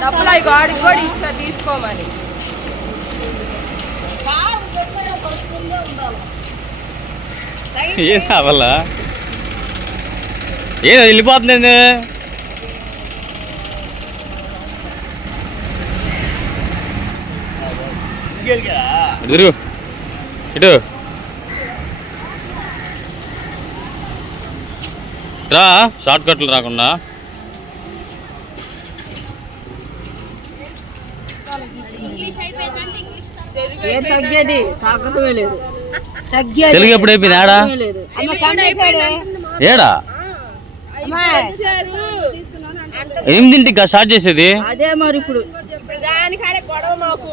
డబ్బులు అవి గాడికి కూడా ఇస్తా తీసుకోమని. ఏం కావాలా? ఏది వెళ్ళిపోతుంది ఇటు తిరుగు ఇటు. రా షార్ట్ కట్లు రాకుండా. ఏం తగ్గేది తాకటమే లేదు తగ్గేది తెలుగు ఎప్పుడు అయిపోయింది ఏడా లేదు అమ్మ కందిపోయాడే ఏడా ఎనిమిదింటికి స్టార్ట్ చేసేది అదే మరి ఇప్పుడు దానికాడే గొడవ మాకు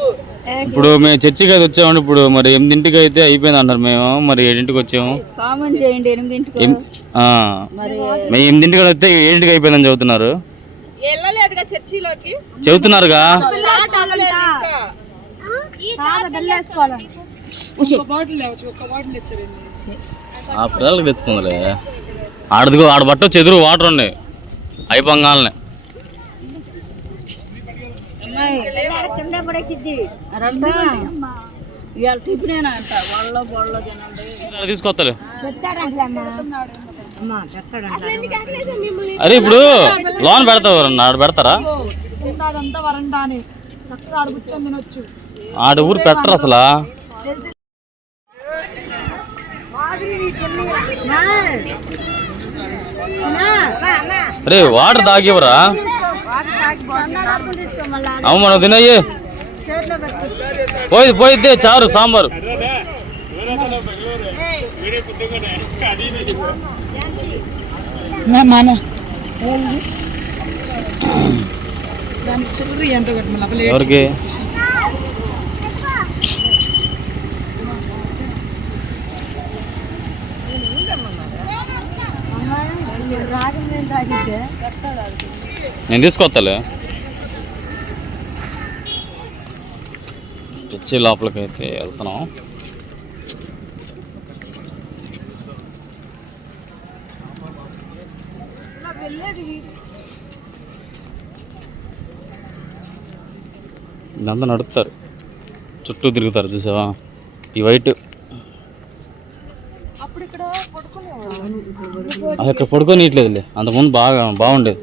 ఇప్పుడు మేము చర్చికి అయితే వచ్చామండి ఇప్పుడు మరి ఎనిమిదింటికి అయితే అయిపోయింది అంటారు మేము మరి ఏడింటికి వచ్చాము చేయండి ఎనిమిదింటికి మేము ఎనిమిదింటికి వస్తే ఏడింటికి అయిపోయిందని చెబుతున్నారు ఆ పిల్లలకి తెచ్చుకుందిలే. ఆడదిగో ఆడ బట్ట చెదురు వాటర్ ఉండే అయిపోగానే తీసుకొస్తాలే. అరే ఇప్పుడు లోన్ పెడతావు ఆడ పెడతారా? చక్కగా ఆడ కూర్చొని తినొచ్చు. ఆడ ఊరు పెట్టరు అసలు. అరే వాటర్ తాగివరా? మనం తినయ్యి. పోయి పోయిద్దే చారు సాంబారు. ఎవరికి? నేను తీసుకొస్తాలే తెచ్చి లోపలికి అయితే వెళ్తున్నాం. ఇదంతా నడుపుతారు చుట్టూ తిరుగుతారు చూసావా? ఈ వైట్. అది ఇక్కడ పడుకోనిట్లేదులే అంతకుముందు బాగా బాగుండేది.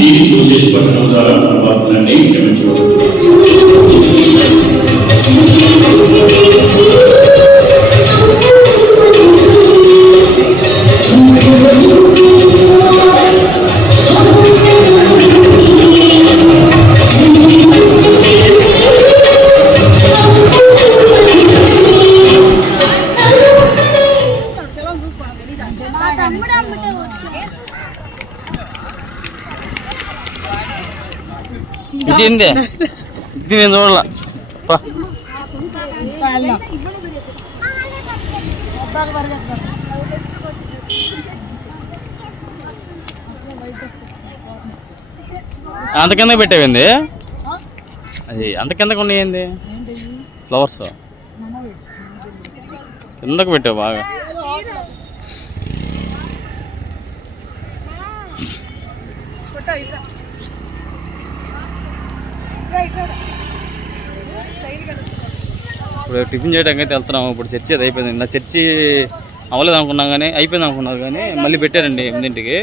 ఈ సుశేష పట్టణం ద్వారా పాపలన్నీ క్షమించవచ్చు ఇచ్చింది ఏంది ఇది నేను చూడాల అంత కింద పెట్టేవింది అది అంత కిందకు ఉన్నాయండి ఫ్లవర్స్ కిందకు పెట్టావు బాగా ఇప్పుడు టిఫిన్ చేయడానికి అయితే వెళ్తున్నాము. ఇప్పుడు చర్చి అది అయిపోయింది. నా చర్చి అవ్వలేదు అనుకున్నాం కానీ అయిపోయింది అనుకున్నారు కానీ మళ్ళీ పెట్టారండి ఎనిమిదింటికి.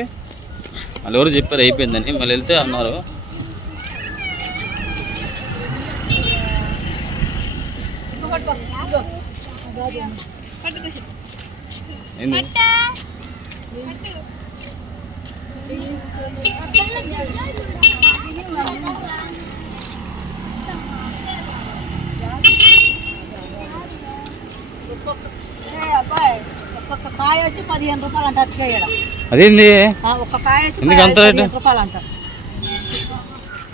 వాళ్ళు ఎవరు చెప్పారు అయిపోయిందని. మళ్ళీ వెళ్తే అన్నారు. వచ్చి పదిహేను రూపాయలు అంట అట్టుకేయడం అదేంది? ఒక కాయ వచ్చి ఎందుకు అంత రేటు? పదిహేను రూపాయలు అంట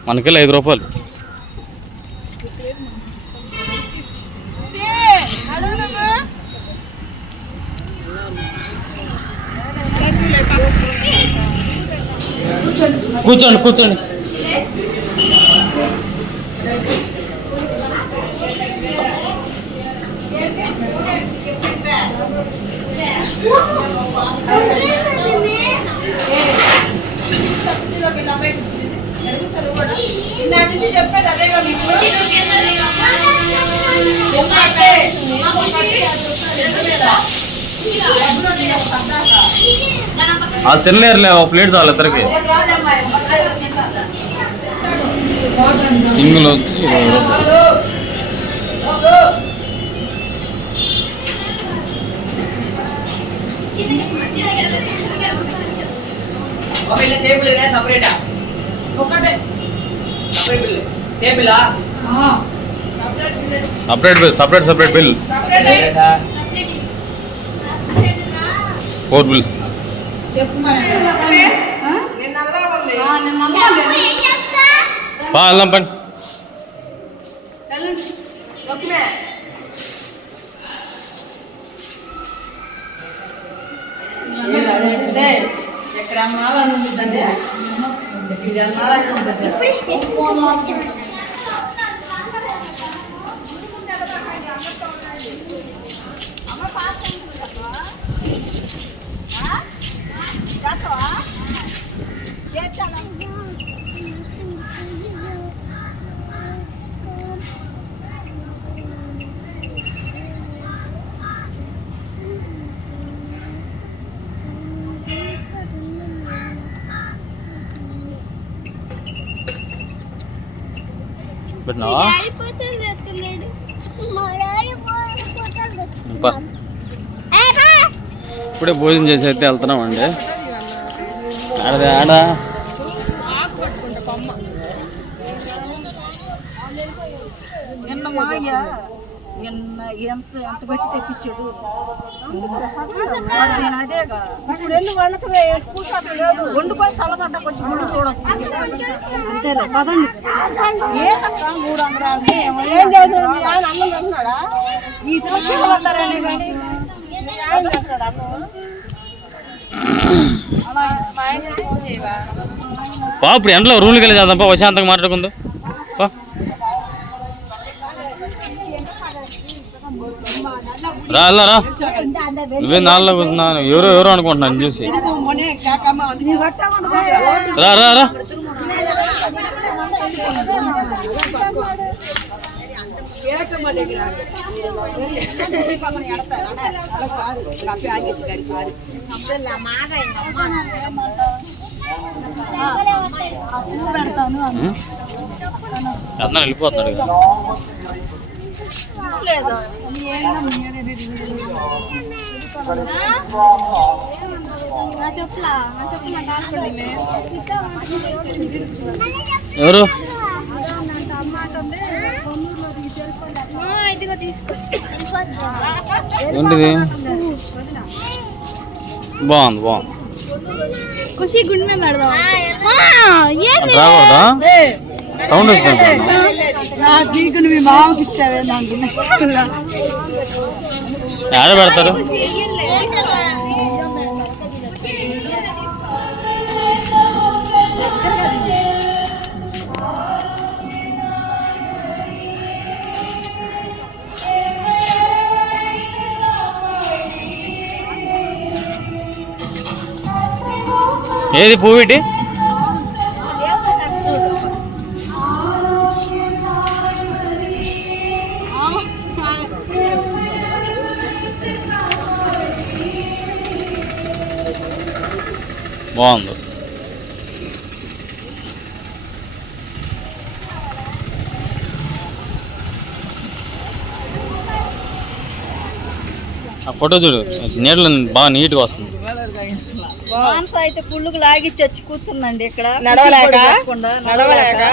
మనకెళ్ళి ఐదు రూపాయలు. కూర్చోండి కూర్చోండి. చెప్పేది అదేగా మీకు. అది తినలేరులే ఒక ప్లేట్ చాలు ఇద్దరికి. సింగిల్ వచ్చి ఇరవై రూపాయలు. సేపులు సపరేటా ఒకటే separate సేపులా separate bill separate separate bill four bills బా వెళ్దాం పని ચક્રામાં આવવાનું બધા ભેગામાં આવવાનું બધા పెట్టినావా. ఇప్పుడే భోజనం చేసి అయితే వెళ్తున్నాం అండి ఆడదే ఆడ. ఎంత ఎంత పెట్టి తెప్పించాడు? అదేగా ఇప్పుడు వెళ్ళి వాళ్ళకి వండుకొని చల్లబడ్డ కొంచెం ముందు చూడొచ్చు. అంతేలే పదండి. ఏదక్క మూడు వందల? ఏం ఆయన అన్నం ఈ కానీ ఎండలో రూమ్కి వెళ్ళి ప్రశాంతంగా మాట్లాడుకుందాం. రా వెళ్దా రా. నువ్వే నాలుగులో కూర్చున్నాను ఎవరో ఎవరో అనుకుంటున్నాను చూసి. రా రా రా. వెళ్ళిపోతున్నాడు కదా నా చెప్పులా నా చెప్పు మా డాడీ ఎవరు? ఏంటిది? బాగుంది బాగుంది. ఖుషి గుండె పెడదాం. సౌండ్ వస్తుంది. నా నీకు నువ్వు మామకి ఇచ్చావే నాకు ఆడ పెడతారు ఏది పువ్వు బాగుంది. ఆ ఫోటో చూడు నీడలు బాగా నీట్గా వస్తుంది. అయితే పుల్లుకు లాగిచ్చి వచ్చి కూర్చుందండి ఇక్కడ. నడవలేక? నడవలేక?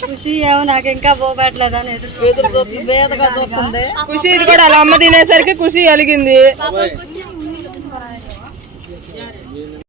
ఖుషి ఏమో నాకు ఇంకా పోబెట్టలేదని ఎదురు ఎదురు చూస్తుంది, వేదగా చూస్తుంది ఖుషి ఇది కూడా అలా అమ్మ తినేసరికి ఖుషి అలిగింది. పాపం